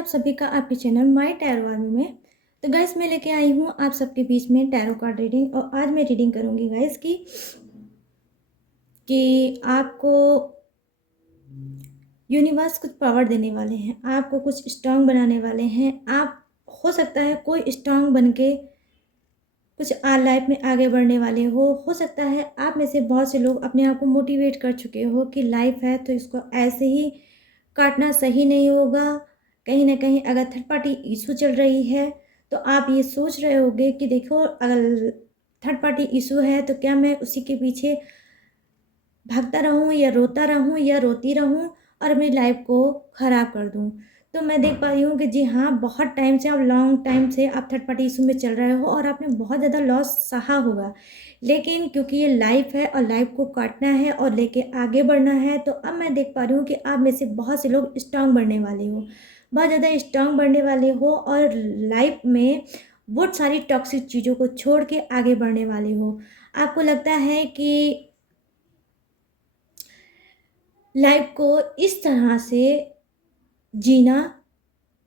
आप सभी का आपके चैनल माय टैरो आर्मी में। तो गाइस मैं लेके आई हूँ आप सबके बीच में टैरो कार्ड रीडिंग। और आज मैं रीडिंग करूँगी गाइस कि आपको यूनिवर्स कुछ पावर देने वाले हैं, आपको कुछ स्ट्रांग बनाने वाले हैं। आप हो सकता है कोई स्ट्रांग बन के कुछ लाइफ में आगे बढ़ने वाले हो सकता है आप में से बहुत से लोग अपने आप को मोटिवेट कर चुके हो कि लाइफ है तो इसको ऐसे ही काटना सही नहीं होगा। कहीं ना कहीं अगर थर्ड पार्टी इशू चल रही है तो आप ये सोच रहे होगे कि देखो अगर थर्ड पार्टी इशू है तो क्या मैं उसी के पीछे भागता रहूं या रोता रहूं या रोती रहूं और अपनी लाइफ को ख़राब कर दूं। तो मैं देख पा रही हूँ कि जी हाँ, बहुत टाइम से आप लॉन्ग टाइम से आप थर्ड पार्टी इशू में चल रहे हो और आपने बहुत ज़्यादा लॉस सहा होगा। लेकिन क्योंकि ये लाइफ है और लाइफ को काटना है और लेके आगे बढ़ना है, तो अब मैं देख पा रही हूँ कि आप में से बहुत से लोग स्ट्रांग बढ़ने वाले हो, बहुत ज़्यादा स्ट्रांग बढ़ने वाले हो और लाइफ में बहुत सारी टॉक्सिक चीज़ों को छोड़ के आगे बढ़ने वाले हो। आपको लगता है कि लाइफ को इस तरह से जीना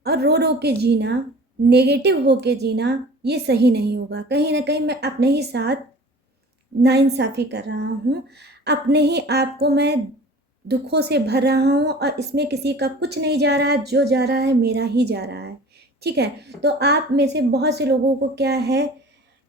और रो रो के जीना, नेगेटिव हो के जीना, ये सही नहीं होगा। कहीं ना कहीं मैं अपने ही साथ नाइंसाफ़ी कर रहा हूँ, अपने ही आप को मैं दुखों से भर रहा हूँ और इसमें किसी का कुछ नहीं जा रहा है, जो जा रहा है मेरा ही जा रहा है। ठीक है, तो आप में से बहुत से लोगों को क्या है,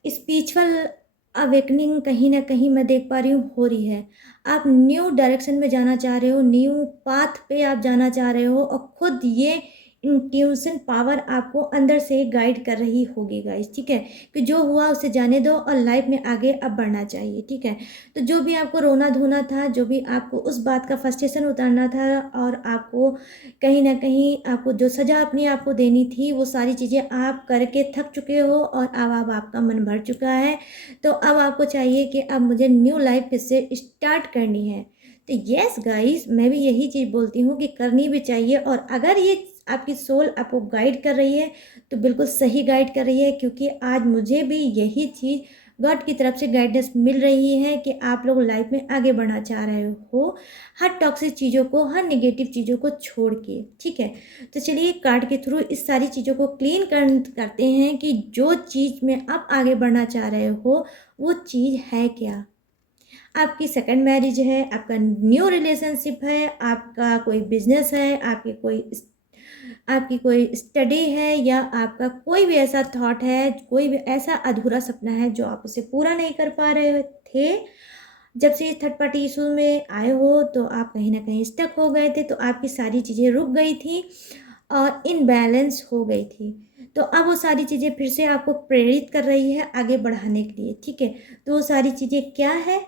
स्पिरिचुअल अवेकनिंग कहीं ना कहीं मैं देख पा रही हूँ हो रही है। आप न्यू डायरेक्शन में जाना चाह रहे हो, न्यू पाथ पे आप जाना चाह रहे हो और खुद ये इंट्यूशन पावर आपको अंदर से गाइड कर रही होगी गाइस। ठीक है, कि जो हुआ उसे जाने दो और लाइफ में आगे अब बढ़ना चाहिए। ठीक है, तो जो भी आपको रोना धोना था, जो भी आपको उस बात का फ्रस्ट्रेशन उतारना था और आपको कहीं ना कहीं आपको जो सज़ा अपनी आपको देनी थी, वो सारी चीज़ें आप करके थक चुके हो और अब आपका मन भर चुका है। तो अब आपको चाहिए कि अब मुझे न्यू लाइफ फिर से स्टार्ट करनी है। तो यस गाइस, मैं भी यही चीज़ बोलती हूँ कि करनी भी चाहिए। और अगर ये आपकी सोल आपको गाइड कर रही है तो बिल्कुल सही गाइड कर रही है, क्योंकि आज मुझे भी यही चीज़ गॉड की तरफ से गाइडेंस मिल रही है कि आप लोग लाइफ में आगे बढ़ना चाह रहे हो, हर टॉक्सिक चीज़ों को, हर नेगेटिव चीज़ों को छोड़ के। ठीक है, तो चलिए कार्ड के थ्रू इस सारी चीज़ों को क्लीन करते हैं कि जो चीज़ में आप आगे बढ़ना चाह रहे हो वो चीज़ है क्या। आपकी सेकंड मैरिज है, आपका न्यू रिलेशनशिप है, आपका कोई बिजनेस है, आपकी कोई स्टडी है, या आपका कोई भी ऐसा थॉट है, कोई भी ऐसा अधूरा सपना है जो आप उसे पूरा नहीं कर पा रहे थे। जब से इस थर्ड पार्टी इशू में आए हो तो आप कहीं ना कहीं स्टक हो गए थे, तो आपकी सारी चीज़ें रुक गई थी और इनबैलेंस हो गई थी। तो अब वो सारी चीज़ें फिर से आपको प्रेरित कर रही है आगे बढ़ाने के लिए। ठीक है, तो वो सारी चीज़ें क्या है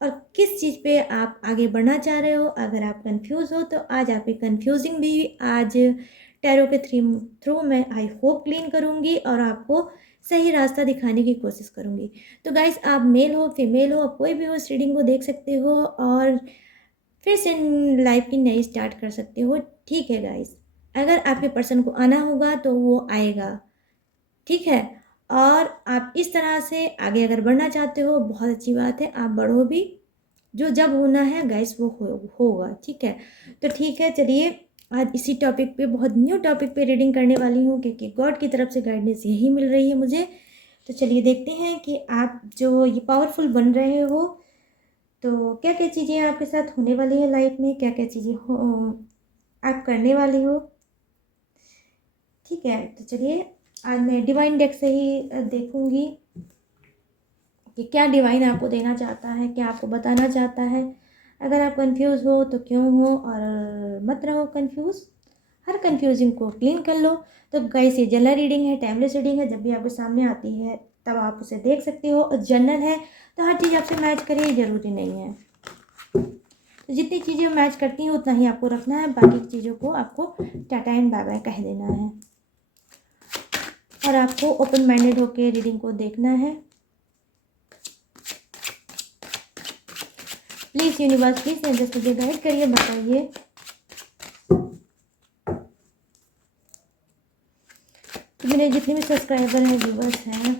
और किस चीज़ पे आप आगे बढ़ना चाह रहे हो। अगर आप कंफ्यूज हो तो आज आपकी कंफ्यूजिंग भी आज टैरो के थ्रू मैं आई होप क्लीन करूँगी और आपको सही रास्ता दिखाने की कोशिश करूँगी। तो गाइस, आप मेल हो फीमेल हो, कोई भी हो, इस रीडिंग को देख सकते हो और फिर से लाइफ की नई स्टार्ट कर सकते हो। ठीक है गाइस, अगर आपके पर्सन को आना होगा तो वो आएगा। ठीक है, और आप इस तरह से आगे अगर बढ़ना चाहते हो, बहुत अच्छी बात है, आप बढ़ो भी। जो जब होना है गाइस वो होगा। ठीक है, तो ठीक है, चलिए आज इसी टॉपिक पे, बहुत न्यू टॉपिक पे रीडिंग करने वाली हूँ, क्योंकि गॉड की तरफ से गाइडेंस यही मिल रही है मुझे। तो चलिए देखते हैं कि आप जो ये पावरफुल बन रहे हो तो क्या क्या चीज़ें आपके साथ होने वाली है लाइफ में, क्या क्या चीज़ें हो आप करने वाले हो। ठीक है, तो चलिए आज मैं डिवाइन डेक से ही देखूंगी कि क्या डिवाइन आपको देना चाहता है, क्या आपको बताना चाहता है। अगर आप कंफ्यूज हो तो क्यों हो, और मत रहो कंफ्यूज, हर कंफ्यूजिंग को क्लीन कर लो। तो गाइस, ये जनरल रीडिंग है, टाइमलेस रीडिंग है, जब भी आपके सामने आती है तब आप उसे देख सकते हो। और जनरल है तो हर चीज़ आपसे मैच करे ये ज़रूरी नहीं है। तो जितनी चीज़ें मैच करती हैं उतना ही आपको रखना है, बाकी चीज़ों को आपको टाटा एंड बाय बाय कह देना है और आपको ओपन माइंडेड होकर रीडिंग को देखना है। प्लीज़ यूनिवर्स, प्लीज़ एंजल्स मुझे गाइड करिए, बताइए तो मेरे जितने भी सब्सक्राइबर हैं, व्यूवर्स हैं,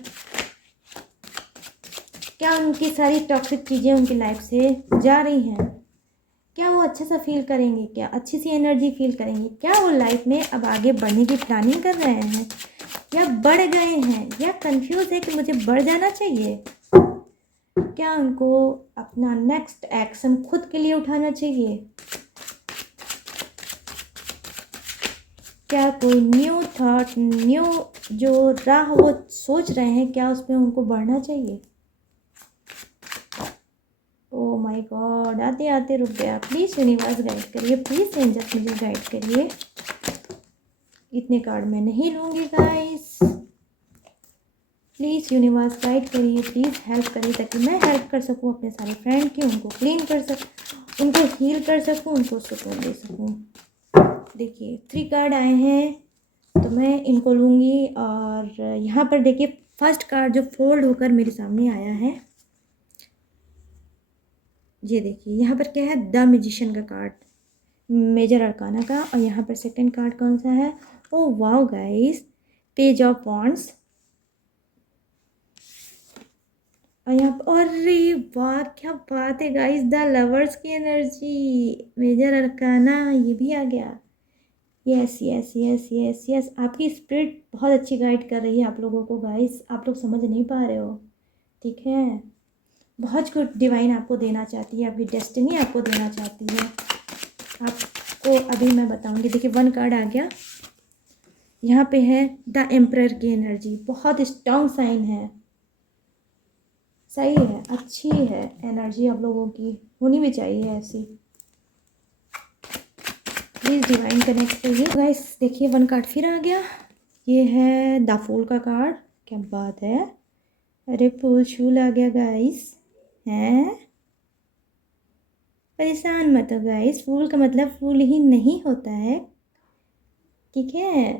क्या उनकी सारी टॉक्सिक चीज़ें उनकी लाइफ से जा रही हैं, क्या वो अच्छा सा फील करेंगे क्या, अच्छी सी एनर्जी फील करेंगे क्या, वो लाइफ में अब आगे बढ़ने की प्लानिंग कर रहे हैं या बढ़ गए हैं या कंफ्यूज है कि मुझे बढ़ जाना चाहिए, क्या उनको अपना नेक्स्ट एक्शन खुद के लिए उठाना चाहिए, क्या कोई न्यू थॉट, न्यू जो राह वो सोच रहे हैं, क्या उस पर उनको बढ़ना चाहिए। ओ माय गॉड, आते आते रुक गया। प्लीज़ यूनिवर्स गाइड करिए, प्लीज़ एंजल्स मुझे गाइड करिए। इतने कार्ड मैं नहीं लूँगी गाइस, प्लीज़ यूनिवर्स गाइड करिए, प्लीज़ हेल्प करिए ताकि मैं हेल्प कर सकूँ अपने सारे फ्रेंड की, उनको क्लीन कर सकूँ, उनको हील कर सकूँ, उनको सुकून दे सकूँ। देखिए 3 कार्ड आए हैं तो मैं इनको लूँगी। और यहाँ पर देखिए फर्स्ट कार्ड जो फोल्ड होकर मेरे सामने आया है, ये देखिए यहाँ पर क्या है, द मैजिशियन का कार्ड, मेजर अरकाना का। और यहाँ पर सेकंड कार्ड कौन सा है, oh wow guys, page of wands. और यहाँ पर अरे वाह क्या बात है गाइस, द लवर्स की एनर्जी, मेजर अरकाना ये भी आ गया। Yes yes yes yes yes, आपकी स्पिरिट बहुत अच्छी गाइड कर रही है आप लोगों को गाइस, आप लोग समझ नहीं पा रहे हो, ठीक है। बहुत कुछ डिवाइन आपको देना चाहती है, आपकी डेस्टिनी आपको देना चाहती है, आपको अभी मैं बताऊंगी। देखिए 1 कार्ड आ गया, यहाँ पे है द एम्परर की एनर्जी, बहुत स्ट्रॉन्ग साइन है, सही है, अच्छी है एनर्जी, आप लोगों की होनी भी चाहिए ऐसी। प्लीज़ डिवाइन कनेक्ट करिए गाइस। देखिए 1 कार्ड फिर आ गया, ये है द फूल का कार्ड, क्या बात है, अरे फूल शूल आ गया गाइस, हैं परेशान मत हो गाइस, फूल का मतलब फूल ही नहीं होता है, ठीक है,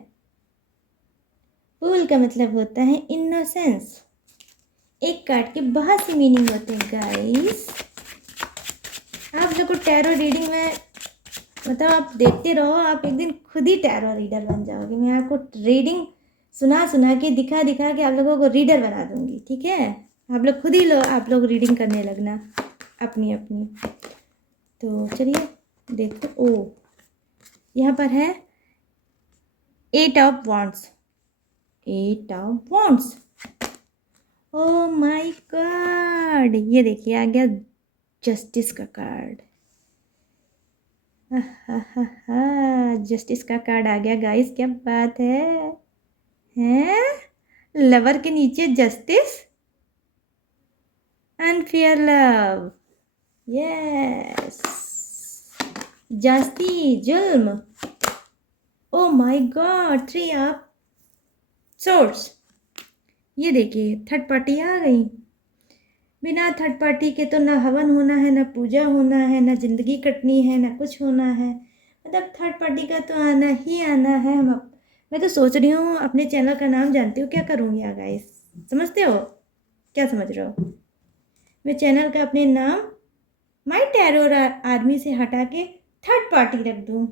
फूल का मतलब होता है इनोसेंस। एक कार्ड के बहुत से मीनिंग होते हैं गाइस, आप लोग को टैरो रीडिंग में मतलब आप देखते रहो, आप एक दिन खुद ही टैरो रीडर बन जाओगे। मैं आपको रीडिंग सुना सुना के दिखा दिखा के आप लोगों को रीडर बना दूंगी, ठीक है, आप लोग खुद ही आप लोग रीडिंग करने लगना अपनी अपनी। तो चलिए देखो, ओ यहाँ पर है 8 of wands, 8 of wands, oh my God, ये देखिए आ गया जस्टिस का कार्ड, जस्टिस का कार्ड आ गया गाइस, क्या बात है, हैं लवर के नीचे जस्टिस, अनफेयर लव, यस, जास्ती जुल्म, oh my God 3 of swords, ये देखिए थर्ड पार्टी आ गई, बिना थर्ड पार्टी के तो ना हवन होना है, ना पूजा होना है, ना जिंदगी कटनी है, ना कुछ होना है, मतलब थर्ड पार्टी का तो आना ही आना है। मैं तो सोच रही हूँ अपने चैनल का नाम जानते हो क्या करूँगी गाइस, समझते हो, क्या समझ रहे हो, मैं चैनल का अपने नाम माई टैरो आर्मी से हटा के थर्ड पार्टी रख दूँ।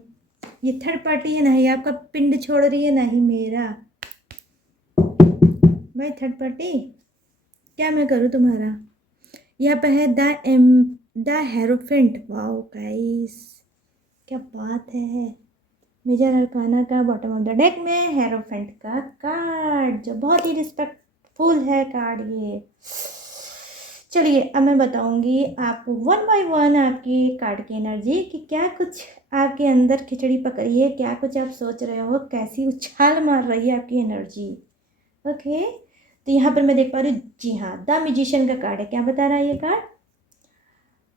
ये थर्ड पार्टी है ना, ही आपका पिंड छोड़ रही है ना ही मेरा, भाई थर्ड पार्टी क्या मैं करूँ तुम्हारा। यहाँ पर है द हेरोफेंट, वाओ गाइस क्या बात है, मेजर अरकाना का बॉटम ऑफ द डेक में हेरोफेंट का कार्ड, जो बहुत ही रिस्पेक्टफुल है कार्ड ये। चलिए अब मैं बताऊंगी आपको 1 बाय 1 आपकी कार्ड की एनर्जी कि क्या कुछ आपके अंदर खिचड़ी पकड़ी है, क्या कुछ आप सोच रहे हो, कैसी उछाल मार रही है आपकी एनर्जी। ओके तो यहाँ पर मैं देख पा रही हूँ, जी हाँ द म्यूजिशियन का कार्ड है, क्या बता रहा है ये कार्ड,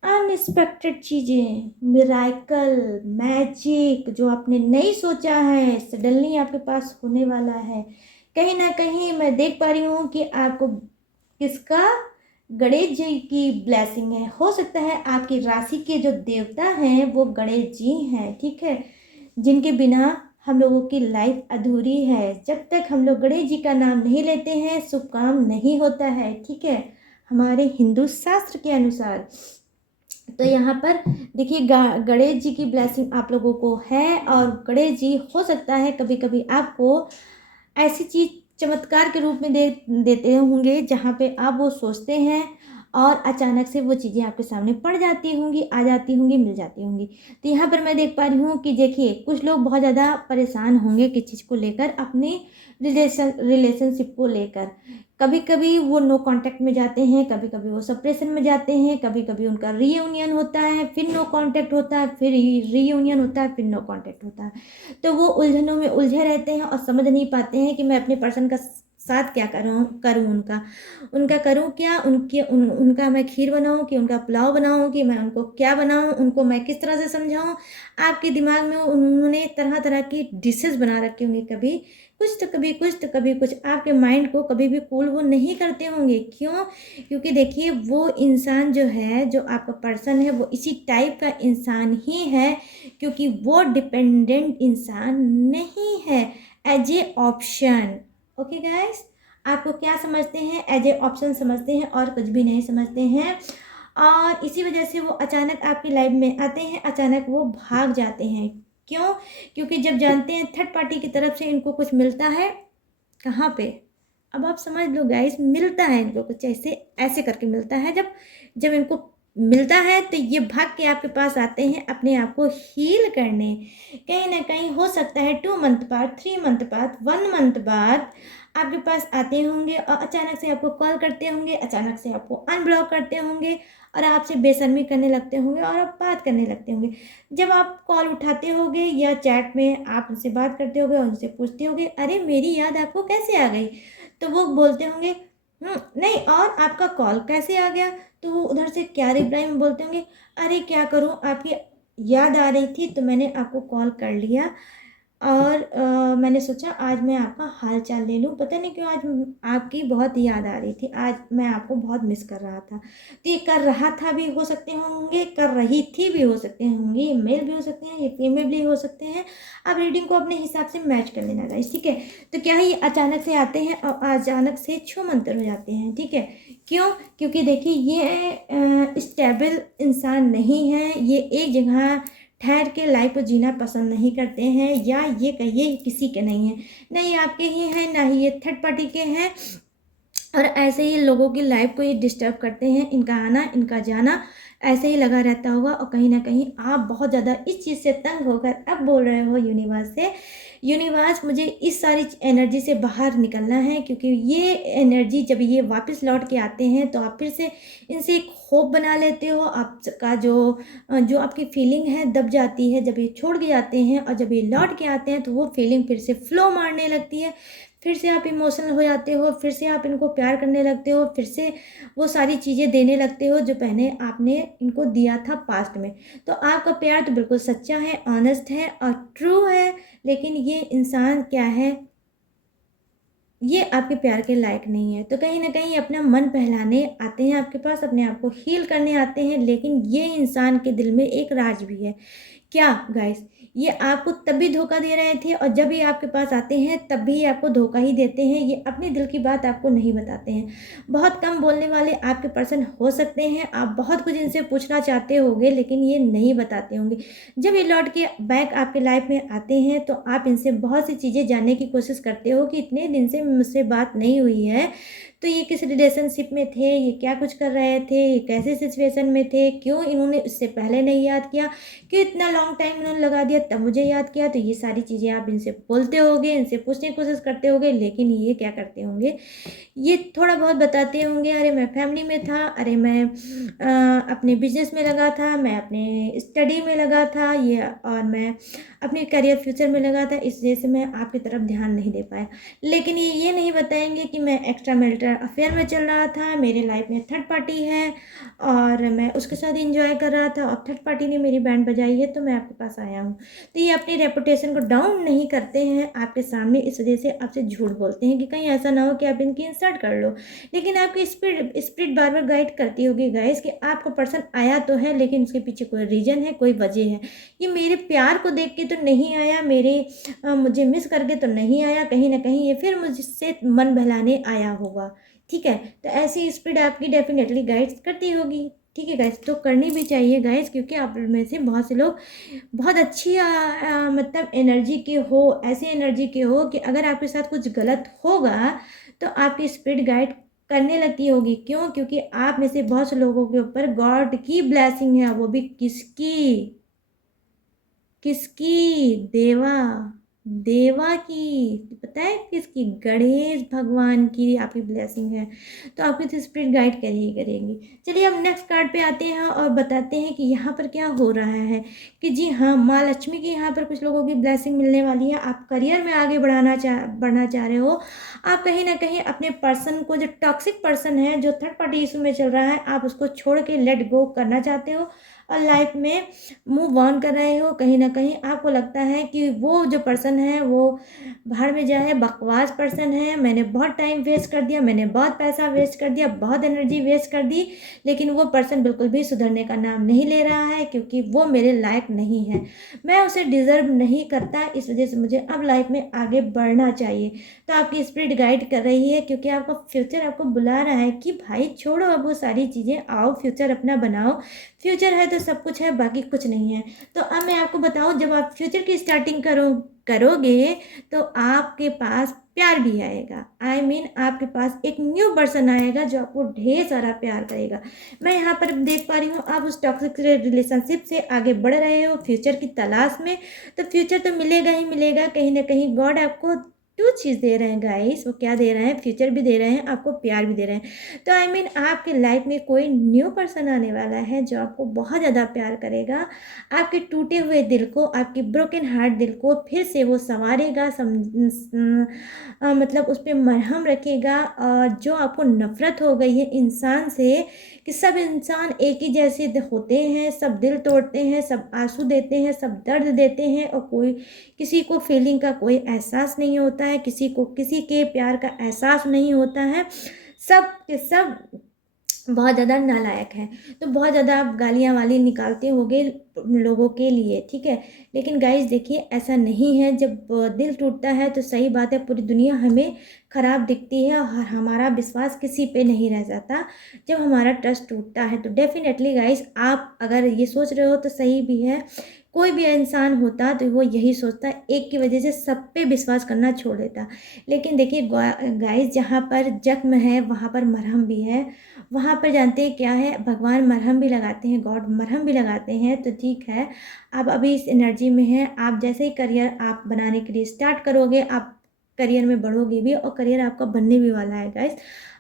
अनएक्सपेक्टेड चीज़ें, मिराकल, मैजिक, जो आपने नहीं सोचा है सडनली आपके पास होने वाला है। कहीं ना कहीं मैं देख पा रही हूँ कि आपको किसका, गणेश जी की ब्लेसिंग है, हो सकता है आपकी राशि के जो देवता हैं वो गणेश जी हैं, ठीक है, जिनके बिना हम लोगों की लाइफ अधूरी है। जब तक हम लोग गणेश जी का नाम नहीं लेते हैं शुभ काम नहीं होता है, ठीक है, हमारे हिंदू शास्त्र के अनुसार। तो यहाँ पर देखिए गणेश जी की ब्लेसिंग आप लोगों को है, और गणेश जी हो सकता है कभी कभी आपको ऐसी चीज़ चमत्कार के रूप में देते होंगे जहाँ पे आप वो सोचते हैं और अचानक से वो चीज़ें आपके सामने पड़ जाती होंगी, आ जाती होंगी, मिल जाती होंगी। तो यहाँ पर मैं देख पा रही हूँ कि देखिए कुछ लोग बहुत ज़्यादा परेशान होंगे किस चीज़ को लेकर, अपने रिलेशनशिप को लेकर। कभी कभी वो नो कांटेक्ट में जाते हैं, कभी कभी वो सेपरेशन में जाते हैं, कभी कभी उनका रीयूनियन होता है, फिर नो कांटेक्ट होता है, फिर रीयूनियन होता है, फिर नो कांटेक्ट होता है। तो वो उलझनों में उलझे रहते हैं और समझ नहीं पाते हैं कि मैं अपने पर्सन का साथ क्या करूँ करूँ उनका उनका करूँ क्या, उनका मैं खीर बनाऊँ कि उनका पुलाव बनाऊँ, कि मैं उनको क्या बनाऊँ, उनको मैं किस तरह से समझाऊँ। आपके दिमाग में उन्होंने तरह तरह की डिशेस बना रखी होंगी, कभी कुछ तो कभी कुछ तो कभी कुछ। आपके माइंड को कभी भी कूल वो नहीं करते होंगे। क्यों? क्योंकि देखिए वो इंसान जो है, जो आपका पर्सन है, वो इसी टाइप का इंसान ही है, क्योंकि वो डिपेंडेंट इंसान नहीं है। As a option. Okay guys, आपको क्या समझते हैं? एज ए ऑप्शन समझते हैं और कुछ भी नहीं समझते हैं। और इसी वजह से वो अचानक आपकी लाइफ में आते हैं, अचानक वो भाग जाते हैं। क्यों? क्योंकि जब जानते हैं थर्ड पार्टी की तरफ से इनको कुछ मिलता है, कहाँ पे? अब आप समझ लो गाइस, मिलता है इनको कुछ ऐसे ऐसे करके मिलता है। जब जब इनको मिलता है तो ये भाग के आपके पास आते हैं अपने आप को हील करने। कहीं ना कहीं हो सकता है 2 मंथ बाद, 3 मंथ बाद, 1 मंथ बाद आपके पास आते होंगे और अचानक से आपको कॉल करते होंगे, अचानक से आपको अनब्लॉक करते होंगे और आपसे बेशर्मी करने लगते होंगे और आप बात करने लगते होंगे। जब आप कॉल उठाते होगे या चैट में आप उनसे बात करते होगे और उनसे पूछते होगे, अरे मेरी याद आपको कैसे आ गई? तो वो बोलते होंगे, नहीं, और आपका कॉल कैसे आ गया? तो वो उधर से क्या रिप्लाई में बोलते होंगे, अरे क्या करूं, आपकी याद आ रही थी तो मैंने आपको कॉल कर लिया और मैंने सोचा आज मैं आपका हाल चाल ले लूँ। पता नहीं क्यों आज आपकी बहुत याद आ रही थी, आज मैं आपको बहुत मिस कर रहा था। तो ये कर रहा था भी हो सकते होंगे, कर रही थी भी हो सकते होंगे, ये मेल भी हो सकते हैं, ये फीमेल भी हो सकते हैं। आप रीडिंग को अपने हिसाब से मैच कर लेना गाइस, ठीक है। तो क्या है, ये अचानक से आते हैं और अचानक से छू मंतर हो जाते हैं, ठीक है। क्यों? क्योंकि देखिए ये स्टेबल इंसान नहीं है, ये एक जगह ठहर के लाइफ को जीना पसंद नहीं करते हैं, या ये कहिए किसी के नहीं है, नहीं आपके ही हैं, ना ही ये थर्ड पार्टी के हैं। और ऐसे ही लोगों की लाइफ को ये डिस्टर्ब करते हैं, इनका आना इनका जाना ऐसे ही लगा रहता होगा। और कहीं ना कहीं आप बहुत ज़्यादा इस चीज़ से तंग होकर अब बोल रहे हो यूनिवर्स से, यूनिवर्स मुझे इस सारी एनर्जी से बाहर निकलना है, क्योंकि ये एनर्जी जब ये वापस लौट के आते हैं तो आप फिर से इनसे एक होप बना लेते हो। आपका जो आपकी फीलिंग है दब जाती है जब ये छोड़ के जाते हैं, और जब ये लौट के आते हैं तो वो फीलिंग फिर से फ्लो मारने लगती है। फिर से आप इमोशनल हो जाते हो, फिर से आप इनको प्यार करने लगते हो, फिर से वो सारी चीज़ें देने लगते हो जो पहले आपने इनको दिया था पास्ट में। तो आपका प्यार तो बिल्कुल सच्चा है, ऑनेस्ट है और ट्रू है, लेकिन ये इंसान क्या है, ये आपके प्यार के लायक नहीं है। तो कहीं ना कहीं अपना मन बहलाने आते हैं आपके पास, अपने आप को हील करने आते हैं, लेकिन ये इंसान के दिल में एक राज भी है। क्या गाइस? ये आपको तब भी धोखा दे रहे थे और जब ये आपके पास आते हैं तब भी ये आपको धोखा ही देते हैं। ये अपने दिल की बात आपको नहीं बताते हैं। बहुत कम बोलने वाले आपके पर्सन हो सकते हैं, आप बहुत कुछ इनसे पूछना चाहते होंगे लेकिन ये नहीं बताते होंगे। जब ये लौट के बैक आपके लाइफ में आते हैं तो आप इनसे बहुत सी चीज़ें जानने की कोशिश करते हो कि इतने दिन से मुझसे बात नहीं हुई है, तो ये किस रिलेशनशिप में थे, ये क्या कुछ कर रहे थे, ये कैसे सिचुएशन में थे, क्यों इन्होंने उससे पहले नहीं याद किया, क्यों इतना लॉन्ग टाइम इन्होंने लगा दिया तब मुझे याद किया। तो ये सारी चीज़ें आप इनसे बोलते होगे, इनसे पूछने की कोशिश करते होगे, लेकिन ये क्या करते होंगे, ये थोड़ा बहुत बताते होंगे, अरे मैं फैमिली में था, अरे मैं अपने बिजनेस में लगा था, मैं अपने स्टडी में लगा था, ये और मैं अपने करियर फ्यूचर में लगा था, इस वजह से मैं आपकी तरफ ध्यान नहीं दे पाया। लेकिन ये नहीं बताएंगे कि मैं एक्स्ट्रा मैरिटल अफेयर में चल रहा था, मेरे लाइफ में थर्ड पार्टी है और मैं उसके साथ इंजॉय कर रहा था और थर्ड पार्टी ने मेरी बैंड बजाई है तो मैं आपके पास आया हूँ। तो ये अपनी रेपुटेशन को डाउन नहीं करते हैं आपके सामने, इस वजह से आपसे झूठ बोलते हैं कि कहीं ऐसा ना हो कि आप इनकी इंसल्ट कर लो। लेकिन आपकी स्पिरिट बार बार गाइड करती होगी गाइस कि आपका पर्सन आया तो है लेकिन उसके पीछे कोई रीजन है, कोई वजह है। ये मेरे प्यार को देख के तो नहीं आया, मुझे मिस करके तो नहीं आया, कहीं ना कहीं ये फिर मुझसे मन बहलाने आया होगा, ठीक है। तो ऐसी स्पीड आपकी डेफिनेटली गाइड करती होगी, ठीक है गाइस। तो करनी भी चाहिए गाइस, क्योंकि आप में से बहुत से लोग बहुत अच्छी मतलब एनर्जी के हो, ऐसी एनर्जी के हो कि अगर आपके साथ कुछ गलत होगा तो आपकी स्पीड गाइड करने लगती होगी। क्यों? क्योंकि आप में से बहुत से लोगों के ऊपर गॉड की ब्लेसिंग है, वो भी किसकी? किसकी? देवा, देवा की। पता है किसकी? गणेश भगवान की आपकी ब्लेसिंग है। तो आपकी तो स्पिरिट गाइड कर ही करेंगी। चलिए अब नेक्स्ट कार्ड पे आते हैं और बताते हैं कि यहाँ पर क्या हो रहा है। कि जी हाँ, माँ लक्ष्मी की यहाँ पर कुछ लोगों की ब्लेसिंग मिलने वाली है। आप करियर में आगे बढ़ना चाह रहे हो। आप कहीं ना कहीं अपने पर्सन को, जो टॉक्सिक पर्सन है, जो थर्ड पार्टी इशू में चल रहा है, आप उसको छोड़ के लेट गो करना चाहते हो और लाइफ में मूव ऑन कर रहे हो। कहीं ना कहीं आपको लगता है कि वो जो पर्सन है वो भाड़ में जाए, बकवास पर्सन है, मैंने बहुत टाइम वेस्ट कर दिया, मैंने बहुत पैसा वेस्ट कर दिया, बहुत एनर्जी वेस्ट कर दी, लेकिन वो पर्सन बिल्कुल भी सुधरने का नाम नहीं ले रहा है, क्योंकि वो मेरे लायक नहीं है, मैं उसे डिजर्व नहीं करता, इस वजह से मुझे अब लाइफ में आगे बढ़ना चाहिए। तो आपकी स्पिरिट गाइड कर रही है, क्योंकि आपका फ्यूचर आपको बुला रहा है कि भाई छोड़ो अब वो सारी चीज़ें, आओ फ्यूचर अपना बनाओ। फ्यूचर है तो सब कुछ है, बाकी कुछ नहीं है। तो अब मैं आपको बताऊं, जब आप फ्यूचर की स्टार्टिंग करोगे तो आपके पास प्यार भी आएगा। आपके पास एक न्यू पर्सन आएगा जो आपको ढेर सारा प्यार करेगा। मैं यहाँ पर देख पा रही हूँ आप उस टॉक्सिक रिलेशनशिप से आगे बढ़ रहे हो फ्यूचर की तलाश में। तो फ्यूचर तो मिलेगा ही मिलेगा, कहीं ना कहीं गॉड आपको टू चीज़ दे रहे हैं गाइस। वो क्या दे रहे हैं? फ्यूचर भी दे रहे हैं, आपको प्यार भी दे रहे हैं। तो आपके लाइफ में कोई न्यू पर्सन आने वाला है जो आपको बहुत ज़्यादा प्यार करेगा। आपके टूटे हुए दिल को, आपके ब्रोकन हार्ट दिल को फिर से वो संवारेगा, मतलब उस पर मरहम रखेगा। और जो आपको नफरत हो गई है इंसान से, कि सब इंसान एक ही जैसे होते हैं, सब दिल तोड़ते हैं, सब आंसू देते हैं, सब दर्द देते हैं, और कोई किसी को फीलिंग का कोई एहसास नहीं होता है, किसी को किसी के प्यार का एहसास नहीं होता है, सब के सब बहुत ज़्यादा नालायक हैं। तो बहुत ज़्यादा आप गालियाँ वाली निकालते होगे लोगों के लिए, ठीक है। लेकिन गाइस देखिए, ऐसा नहीं है। जब दिल टूटता है तो सही बात है, पूरी दुनिया हमें ख़राब दिखती है और हमारा विश्वास किसी पे नहीं रह जाता जब हमारा ट्रस्ट टूटता है। तो डेफिनेटली गाइस, आप अगर ये सोच रहे हो तो सही भी है। कोई भी इंसान होता तो वो यही सोचता, एक की वजह से सब पे विश्वास करना छोड़ देता। लेकिन देखिए गाइस, जहाँ पर जख्म है वहाँ पर मरहम भी है। वहाँ पर जानते हैं क्या है, भगवान मरहम भी लगाते हैं, गॉड मरहम भी लगाते हैं। तो ठीक है, आप अभी इस एनर्जी में हैं। आप जैसे ही करियर आप बनाने के लिए स्टार्ट करोगे, आप करियर में बढ़ोगे भी, और करियर आपका बनने भी वाला है गाइस।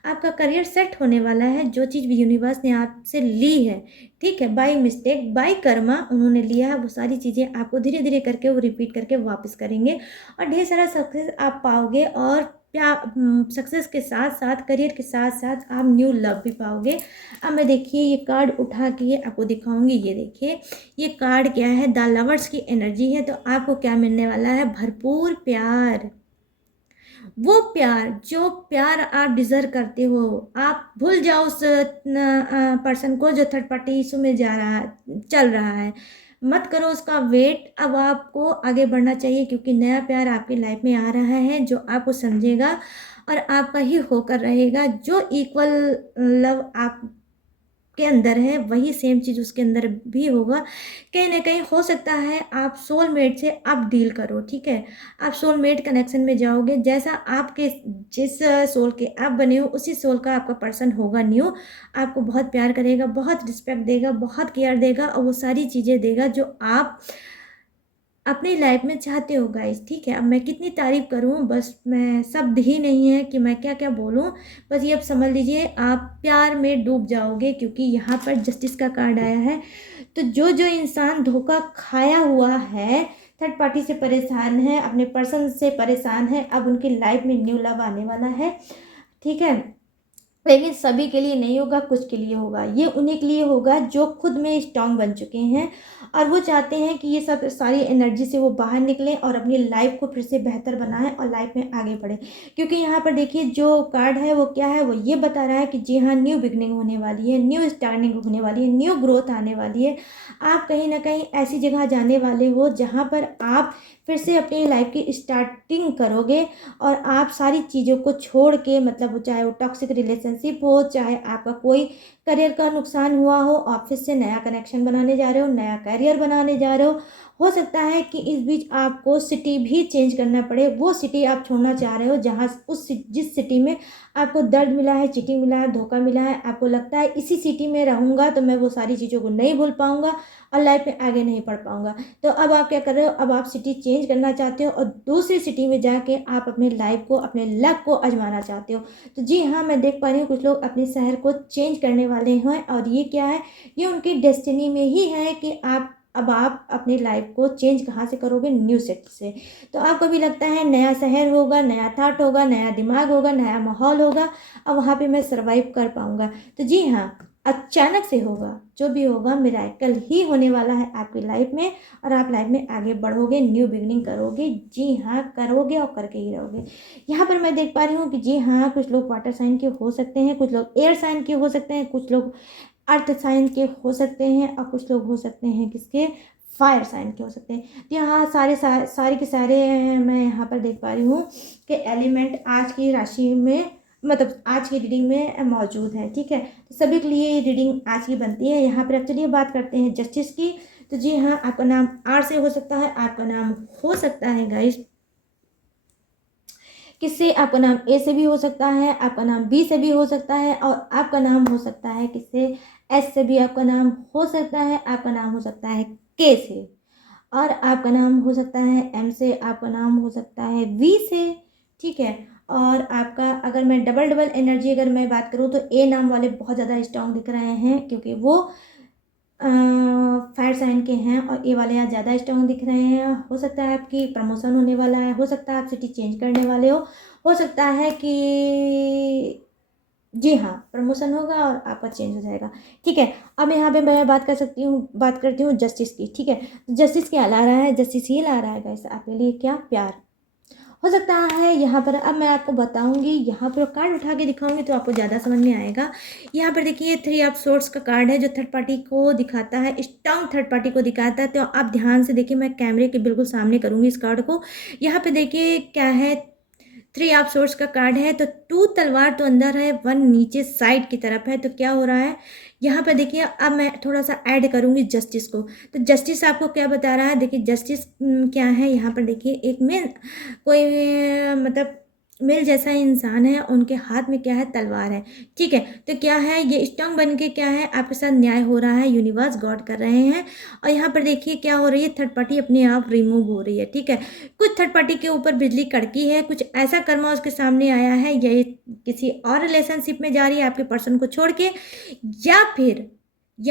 आपका करियर सेट होने वाला है। जो चीज़ भी यूनिवर्स ने आपसे ली है, ठीक है, बाय मिस्टेक, बाय कर्मा उन्होंने लिया है, वो सारी चीज़ें आपको धीरे धीरे करके वो रिपीट करके वापस करेंगे, और ढेर सारा सक्सेस आप पाओगे। और सक्सेस के साथ साथ, करियर के साथ साथ आप न्यू लव भी पाओगे। अब मैं देखिए ये कार्ड उठा के आपको दिखाऊंगी। ये देखिए, ये कार्ड क्या है? द लवर्स की एनर्जी है। तो आपको क्या मिलने वाला है? भरपूर प्यार। वो प्यार, जो प्यार आप डिजर्व करते हो। आप भूल जाओ उस पर्सन को जो थर्ड पार्टी इशू में जा रहा है, चल रहा है। मत करो उसका वेट, अब आपको आगे बढ़ना चाहिए, क्योंकि नया प्यार आपकी लाइफ में आ रहा है जो आपको समझेगा और आपका ही होकर रहेगा। जो इक्वल लव आप के अंदर है, वही सेम चीज़ उसके अंदर भी होगा। कहीं ना कहीं हो सकता है आप सोलमेट से आप डील करो, ठीक है। आप सोलमेट कनेक्शन में जाओगे, जैसा आपके जिस सोल के आप बने हो उसी सोल का आपका पर्सन होगा न्यू। आपको बहुत प्यार करेगा, बहुत रिस्पेक्ट देगा, बहुत केयर देगा, और वो सारी चीज़ें देगा जो आप अपनी लाइफ में चाहते हो गाइस, ठीक है। अब मैं कितनी तारीफ करूं, बस मैं शब्द ही नहीं है कि मैं क्या क्या बोलूं। बस ये अब समझ लीजिए, आप प्यार में डूब जाओगे, क्योंकि यहाँ पर जस्टिस का कार्ड आया है। तो जो जो इंसान धोखा खाया हुआ है, थर्ड पार्टी से परेशान है, अपने पर्सन से परेशान है, अब उनकी लाइफ में न्यू लव आने वाला है, ठीक है। लेकिन सभी के लिए नहीं होगा, कुछ के लिए होगा। ये उन्हीं के लिए होगा जो खुद में स्ट्रांग बन चुके हैं, और वो चाहते हैं कि ये सब सारी एनर्जी से वो बाहर निकलें और अपनी लाइफ को फिर से बेहतर बनाएं और लाइफ में आगे बढ़ें। क्योंकि यहाँ पर देखिए जो कार्ड है वो क्या है, वो ये बता रहा है कि जी हाँ, न्यू बिगनिंग होने वाली है, न्यू स्टार्टिंग होने वाली है, न्यू ग्रोथ आने वाली है। आप कहीं ना कहीं ऐसी जगह जाने वाले हो जहाँ पर आप फिर से अपनी लाइफ की स्टार्टिंग करोगे, और आप सारी चीज़ों को छोड़ के, मतलब चाहे वो टॉक्सिक रिलेशनशिप हो, चाहे आपका कोई करियर का नुकसान हुआ हो, आप फिर से नया कनेक्शन बनाने जा रहे हो, नया करियर बनाने जा रहे हो सकता है कि इस बीच आपको सिटी भी चेंज करना पड़े। वो सिटी आप छोड़ना चाह रहे हो जहाँ जिस सिटी में आपको दर्द मिला है, चीटिंग मिला है, धोखा मिला है, आपको लगता है इसी सिटी में रहूँगा तो मैं वो सारी चीज़ों को नहीं भूल पाऊँगा और लाइफ में आगे नहीं बढ़ पाऊँगा। तो अब आप क्या कर रहे हो, अब आप सिटी चेंज करना चाहते हो और दूसरी सिटी में जाके आप अपने लाइफ को, अपने लक को आजमाना चाहते हो। तो जी हाँ, मैं देख पा रही हूँ कुछ लोग अपने शहर को चेंज करने वाले हैं और ये क्या है, ये उनकी डेस्टिनी में ही है कि आप अपनी लाइफ को चेंज कहाँ से करोगे, न्यू सिटी से। तो आपको भी लगता है नया शहर होगा, नया थॉट होगा, नया दिमाग होगा, नया माहौल होगा और वहाँ पे मैं सर्वाइव कर पाऊँगा। तो जी हाँ, अचानक से होगा, जो भी होगा मिरेकल ही होने वाला है आपकी लाइफ में और आप लाइफ में आगे बढ़ोगे, न्यू बिगिनिंग करोगे। जी हाँ, करोगे और करके ही रहोगे। यहाँ पर मैं देख पा रही हूँ कि जी हाँ, कुछ लोग वाटर साइन के हो सकते हैं, कुछ लोग एयर साइन के हो सकते हैं, कुछ लोग अर्थ साइन के हो सकते हैं और कुछ लोग हो सकते हैं किसके, फायर साइन के हो सकते हैं। तो यहाँ सारे के सारे मैं यहाँ पर देख पा रही हूँ कि एलिमेंट आज की राशि में, मतलब आज की रीडिंग में मौजूद है। ठीक है, तो सभी के लिए रीडिंग आज की बनती है। यहाँ पर अब चलिए बात करते हैं जस्टिस की। तो जी हाँ, आपका नाम आर से हो सकता है, आपका नाम हो सकता है गाइस किससे, आपका नाम ए से भी हो सकता है, आपका नाम बी से भी हो सकता है और आपका नाम हो सकता है किससे, एस से भी आपका नाम हो सकता है, आपका नाम हो सकता है के से और आपका नाम हो सकता है एम से, आपका नाम हो सकता है वी से। ठीक है, और आपका अगर मैं डबल डबल एनर्जी अगर मैं बात करूँ तो ए नाम वाले बहुत ज़्यादा स्ट्रांग दिख रहे हैं क्योंकि वो फायर साइन के हैं और ए वाले यहाँ ज़्यादा स्ट्रांग दिख रहे हैं। हो सकता है आपकी प्रमोशन होने वाला है, हो सकता है आप सिटी चेंज करने वाले हो सकता है कि जी हाँ, प्रमोशन होगा और आपका चेंज हो जाएगा। ठीक है, अब यहाँ पे मैं बात करती हूँ जस्टिस की। ठीक है, जस्टिस क्या ला रहा है, जस्टिस ये ला रहा है गाइस आपके लिए क्या, प्यार हो सकता है। यहाँ पर अब मैं आपको बताऊंगी, यहाँ पर कार्ड उठा के दिखाऊंगी तो आपको ज़्यादा समझ में आएगा। यहाँ पर देखिए 3 ऑफ सोर्ड्स का कार्ड है जो थर्ड पार्टी को दिखाता है, स्ट्रांग थर्ड पार्टी को दिखाता है। तो आप ध्यान से देखिए, मैं कैमरे के बिल्कुल सामने करूंगी इस कार्ड को। यहाँ पे देखिए क्या है, 3 ऑफ सोर्ड्स का कार्ड है तो 2 तलवार तो अंदर है, 1 नीचे साइड की तरफ है। तो क्या हो रहा है यहाँ पर देखिए, अब मैं थोड़ा सा ऐड करूंगी जस्टिस को। तो जस्टिस आपको क्या बता रहा है, देखिए जस्टिस क्या है, यहाँ पर देखिए एक में कोई मतलब मेल जैसा इंसान है, उनके हाथ में क्या है, तलवार है। ठीक है, तो क्या है, ये स्ट्रांग बन के क्या है, आपके साथ न्याय हो रहा है, यूनिवर्स गॉड कर रहे हैं। और यहाँ पर देखिए क्या हो रही है, थर्ड पार्टी अपने आप रिमूव हो रही है। ठीक है, कुछ थर्ड पार्टी के ऊपर बिजली कड़की है, कुछ ऐसा कर्मा उसके सामने आया है, ये किसी और रिलेशनशिप में जा रही है आपके पर्सन को छोड़ के, या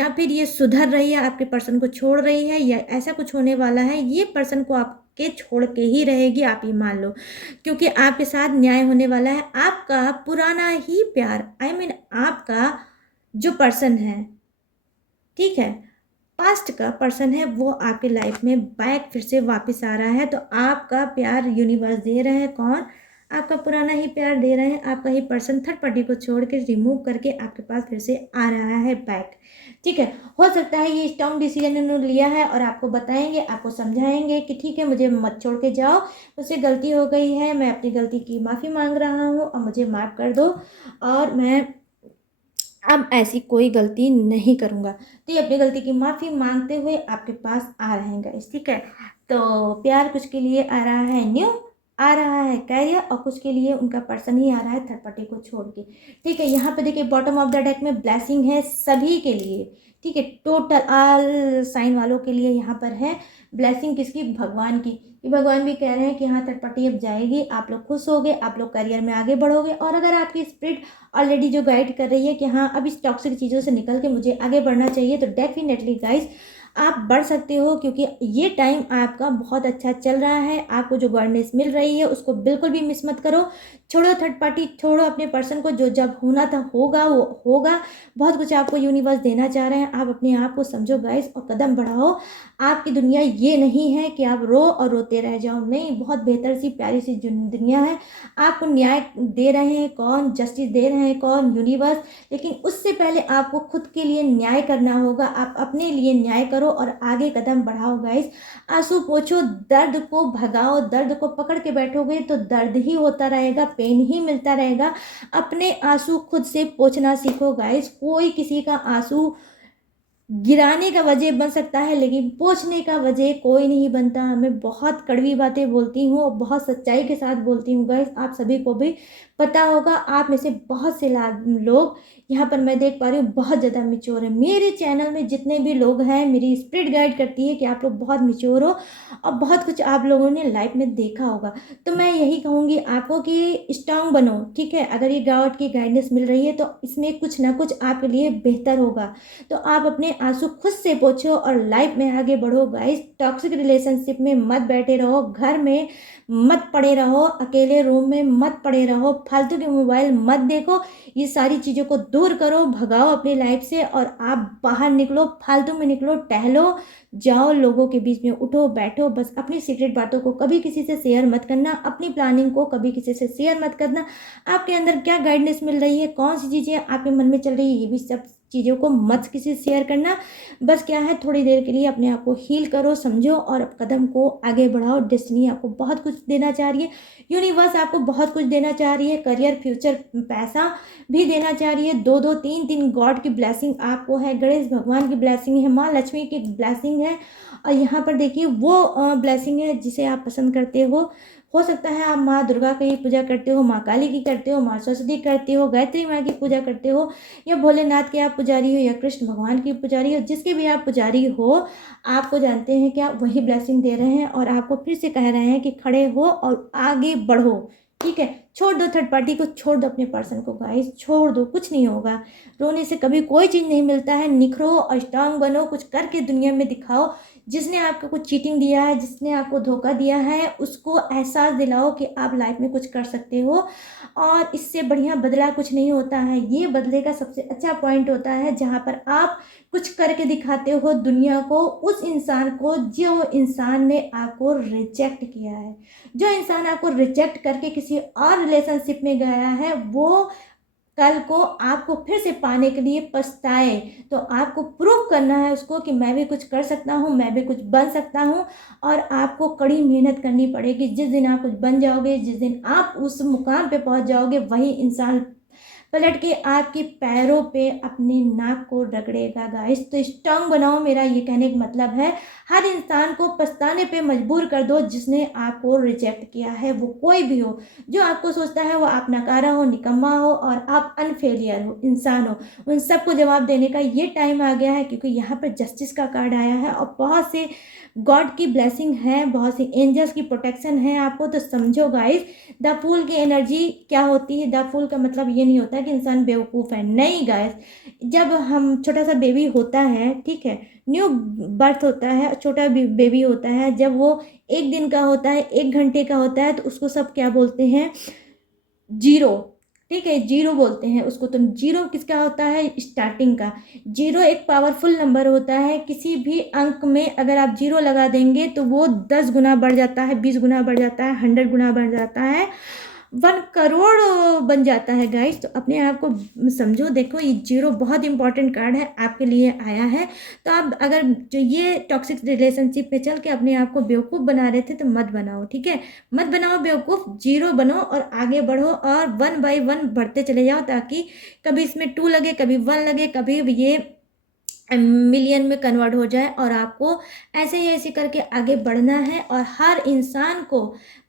फिर ये सुधर रही है, आपके पर्सन को छोड़ रही है, या ऐसा कुछ होने वाला है, ये पर्सन को आपके छोड़ के ही रहेगी, आप ये मान लो, क्योंकि आपके साथ न्याय होने वाला है। आपका पुराना ही प्यार, आपका जो पर्सन है, ठीक है, पास्ट का पर्सन है, वो आपके लाइफ में बैक फिर से वापस आ रहा है। तो आपका प्यार यूनिवर्स दे रहे हैं, कौन, आपका पुराना ही प्यार दे रहे हैं। आपका ही पर्सन थर्ड पार्टी को छोड़ के रिमूव करके आपके पास फिर से आ रहा है बैक। ठीक है, हो सकता है ये स्ट्रांग डिसीजन उन्होंने लिया है और आपको बताएंगे, आपको समझाएंगे कि ठीक है, मुझे मत छोड़ के जाओ, मुझसे गलती हो गई है, मैं अपनी गलती की माफ़ी मांग रहा हूँ और मुझे माफ़ कर दो और मैं अब ऐसी कोई गलती नहीं करूँगा। तो ये अपनी गलती की माफ़ी मांगते हुए आपके पास आ रहे हैं गाइस। ठीक है, तो प्यार कुछ के लिए आ रहा है न्यू, आ रहा है कैरियर और कुछ के लिए उनका पर्सन ही आ रहा है थर्ड पार्टी को छोड़ के। ठीक है, यहाँ पे देखिए बॉटम ऑफ द डेक में ब्लेसिंग है सभी के लिए। ठीक है, टोटल ऑल साइन वालों के लिए यहाँ पर है ब्लेसिंग, किसकी, भगवान की। कि भगवान भी कह रहे हैं कि हाँ थर्ड पार्टी अब जाएगी, आप लोग खुश होगे, आप लोग करियर में आगे बढ़ोगे। और अगर आपकी स्पिरिट ऑलरेडी जो गाइड कर रही है कि हाँ अब इस टॉक्सिक चीज़ों से निकल के मुझे आगे बढ़ना चाहिए, तो डेफिनेटली गाइस आप बढ़ सकते हो, क्योंकि ये टाइम आपका बहुत अच्छा चल रहा है। आपको जो गाइडेंस मिल रही है उसको बिल्कुल भी मिस मत करो। छोड़ो थर्ड पार्टी, छोड़ो अपने पर्सन को, जो जब होना था होगा वो होगा। बहुत कुछ आपको यूनिवर्स देना चाह रहे हैं, आप अपने आप को समझो गाइस और कदम बढ़ाओ। आपकी दुनिया ये नहीं है कि आप रो और रोते रह जाओ, नहीं, बहुत बेहतर सी प्यारी सी दुनिया है। आपको न्याय दे रहे हैं कौन, जस्टिस दे रहे हैं कौन, यूनिवर्स। लेकिन उससे पहले आपको खुद के लिए न्याय करना होगा। आप अपने लिए न्याय करो और आगे कदम बढ़ाओ गाइस। आंसू पोंछो, दर्द को भगाओ। दर्द को पकड़ के बैठोगे तो दर्द ही होता रहेगा, पेन ही मिलता रहेगा। अपने आंसू खुद से पोंछना सीखो गाइस। कोई किसी का आंसू गिराने का वजह बन सकता है, लेकिन पहुँचने का वजह कोई नहीं बनता। मैं बहुत कड़वी बातें बोलती हूँ और बहुत सच्चाई के साथ बोलती हूँ गाइस, आप सभी को भी पता होगा। आप में से बहुत से लोग यहाँ पर मैं देख पा रही हूँ बहुत ज़्यादा मैच्योर है। मेरे चैनल में जितने भी लोग हैं, मेरी स्पिरिट गाइड करती है कि आप लोग बहुत मैच्योर हो और बहुत कुछ आप लोगों ने लाइफ में देखा होगा। तो मैं यही कहूँगी आपको कि स्ट्रांग बनो, ठीक है। अगर ये गॉड की गाइडेंस मिल रही है तो इसमें कुछ ना कुछ आपके लिए बेहतर होगा। तो आप अपने आंसू खुद से पोंछो और लाइफ में आगे बढ़ो गाइस। टॉक्सिक रिलेशनशिप में मत बैठे रहो, घर में मत पड़े रहो, अकेले रूम में मत पड़े रहो, फालतू के मोबाइल मत देखो। ये सारी चीज़ों को दूर करो, भगाओ अपनी लाइफ से और आप बाहर निकलो, फालतू में निकलो, टहलो, जाओ, लोगों के बीच में उठो बैठो। बस अपनी सीक्रेट बातों को कभी किसी से शेयर मत करना, अपनी प्लानिंग को कभी किसी से शेयर मत करना। आपके अंदर क्या गाइडेंस मिल रही है, कौन सी चीज़ें आपके मन में चल रही है, ये भी सब चीज़ों को मत किसी से शेयर करना। बस क्या है, थोड़ी देर के लिए अपने आप को हील करो, समझो और कदम को आगे बढ़ाओ। डेस्टिनी आपको बहुत कुछ देना चाह रही है, यूनिवर्स आपको बहुत कुछ देना चाह रही है, करियर, फ्यूचर, पैसा भी देना चाह रही है। दो दो तीन तीन गॉड की ब्लेसिंग आपको है, गणेश भगवान की ब्लेसिंग है, माँ लक्ष्मी की ब्लेसिंग है। और यहाँ पर देखिए वो ब्लेसिंग है जिसे आप पसंद करते हो सकता है आप माँ दुर्गा की पूजा करते हो, माँ काली की करते हो, माँ सरस्वती करते हो, गायत्री माँ की पूजा करते हो, या भोलेनाथ के आप पुजारी हो, या कृष्ण भगवान की पुजारी हो, जिसके भी आप पुजारी हो, आपको जानते हैं कि आप वही ब्लेसिंग दे रहे हैं और आपको फिर से कह रहे हैं कि खड़े हो और आगे बढ़ो, ठीक है। छोड़ दो थर्ड पार्टी को, छोड़ दो अपने पर्सन को गाइस, छोड़ दो, कुछ नहीं होगा। रोने से कभी कोई चीज़ नहीं मिलता है। निखरो और स्ट्रांग बनो, कुछ करके दुनिया में दिखाओ। जिसने आपको कुछ चीटिंग दिया है, जिसने आपको धोखा दिया है, उसको एहसास दिलाओ कि आप लाइफ में कुछ कर सकते हो और इससे बढ़िया बदला कुछ नहीं होता है। ये बदले का सबसे अच्छा पॉइंट होता है जहाँ पर आप कुछ करके दिखाते हो दुनिया को, उस इंसान को जो इंसान ने आपको रिजेक्ट किया है। जो इंसान आपको रिजेक्ट करके किसी और रिलेशनशिप में गया है, वो कल को आपको फिर से पाने के लिए पछताए। तो आपको प्रूव करना है उसको कि मैं भी कुछ कर सकता हूँ, मैं भी कुछ बन सकता हूँ। और आपको कड़ी मेहनत करनी पड़ेगी। जिस दिन आप कुछ बन जाओगे, जिस दिन आप उस मुकाम पे पहुँच जाओगे, वही इंसान पलट के आपके पैरों पे अपने नाक को रगड़ेगा गाइस। तो स्ट्रांग बनाओ, मेरा ये कहने का मतलब है। हर इंसान को पछताने पे मजबूर कर दो जिसने आपको रिजेक्ट किया है, वो कोई भी हो। जो आपको सोचता है वो आप नकारा हो, निकम्मा हो और आप अनफेलियर हो, इंसान हो, उन सबको जवाब देने का ये टाइम आ गया है। क्योंकि यहाँ पर जस्टिस का कार्ड आया है और बहुत से गॉड की ब्लेसिंग है, बहुत सी एंजल्स की प्रोटेक्शन है आपको। तो समझो गाइस, द फूल की एनर्जी क्या होती है। द फूल का मतलब ये नहीं होता कि इंसान बेवकूफ़ है, नहीं गाइस। जब हम छोटा सा बेबी होता है, ठीक है, न्यू बर्थ होता है, छोटा बेबी होता है, जब वो एक दिन का होता है, एक घंटे का होता है, तो उसको सब क्या बोलते हैं, जीरो, ठीक है, जीरो बोलते हैं उसको। तो जीरो किसका होता है, स्टार्टिंग का। जीरो एक पावरफुल नंबर होता है। किसी भी अंक में अगर आप जीरो लगा देंगे तो वो 10 गुना बढ़ जाता है, 20 गुना बढ़ जाता है, 100 गुना बढ़ जाता है, 1 करोड़ बन जाता है गाइस। तो अपने आप को समझो, देखो ये जीरो बहुत इंपॉर्टेंट कार्ड है, आपके लिए आया है। तो आप अगर जो ये टॉक्सिक रिलेशनशिप पे चल के अपने आप को बेवकूफ़ बना रहे थे तो मत बनाओ, ठीक है। मत बनाओ बेवकूफ़, जीरो बनो और आगे बढ़ो और 1 बाय 1 बढ़ते चले जाओ, ताकि कभी इसमें 2 लगे, कभी 1 लगे, कभी ये मिलियन में कन्वर्ट हो जाए। और आपको ऐसे ही ऐसे करके आगे बढ़ना है और हर इंसान को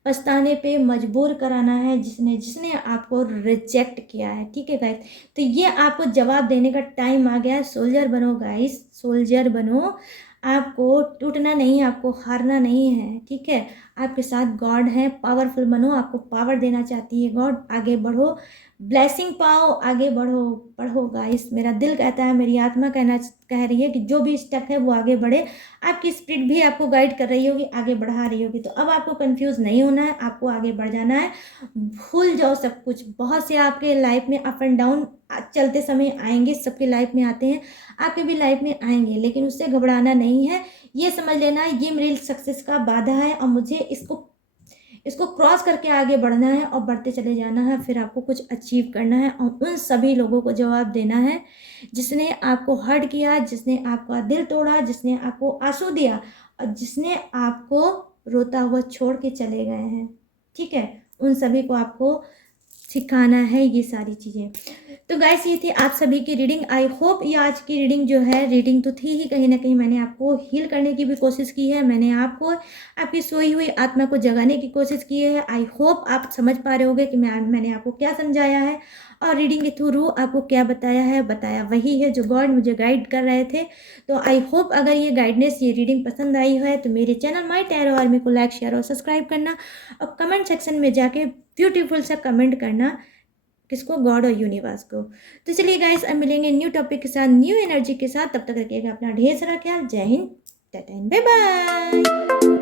पछताने पे मजबूर कराना है जिसने जिसने आपको रिजेक्ट किया है, ठीक है गाइस। तो ये आपको जवाब देने का टाइम आ गया है। सोल्जर बनो गाइस, सोल्जर बनो। आपको टूटना नहीं, आपको हारना नहीं है, ठीक है। आपके साथ गॉड है, पावरफुल बनो, आपको पावर देना चाहती है गॉड। आगे बढ़ो, ब्लेसिंग पाओ, आगे बढ़ो, पढ़ो गाइस। मेरा दिल कहता है, मेरी आत्मा कह रही है कि जो भी स्टक है वो आगे बढ़े। आपकी स्पिरिट भी आपको गाइड कर रही होगी, आगे बढ़ा रही होगी। तो अब आपको कंफ्यूज नहीं होना है, आपको आगे बढ़ जाना है। भूल जाओ सब कुछ। बहुत से आपके लाइफ में अप एंड डाउन चलते समय आएंगे, सबके लाइफ में आते हैं, आपके भी लाइफ में आएंगे, लेकिन उससे घबराना नहीं है। ये समझ लेना है ये मेरी सक्सेस का बाधा है और मुझे इसको क्रॉस करके आगे बढ़ना है और बढ़ते चले जाना है। फिर आपको कुछ अचीव करना है और उन सभी लोगों को जवाब देना है जिसने आपको हर्ट किया, जिसने आपका दिल तोड़ा, जिसने आपको आंसू दिया और जिसने आपको रोता हुआ छोड़ के चले गए हैं, ठीक है। उन सभी को आपको सिखाना है, ये सारी चीज़ें। तो गाइस ये थी आप सभी की रीडिंग। आई होप ये आज की रीडिंग जो है, रीडिंग तो थी ही, कहीं ना कहीं मैंने आपको हील करने की भी कोशिश की है, मैंने आपको आपकी सोई हुई आत्मा को जगाने की कोशिश की है। आई होप आप समझ पा रहे होंगे कि मैंने आपको क्या समझाया है और रीडिंग के थ्रू आपको क्या बताया है। बताया वही है जो गॉड मुझे गाइड कर रहे थे। तो आई होप अगर ये गाइडनेस, ये रीडिंग पसंद आई है तो मेरे चैनल माय टैरो आर्मी को लाइक, शेयर और सब्सक्राइब करना, और कमेंट सेक्शन में जाके ब्यूटीफुल सा कमेंट करना, किसको, गॉड और यूनिवर्स को। तो चलिए गाइस, अब मिलेंगे न्यू टॉपिक के साथ, न्यू एनर्जी के साथ। तब तक रखिएगा अपना ढेर सारा ख्याल। जय हिंद, टाटा, बाय बाय।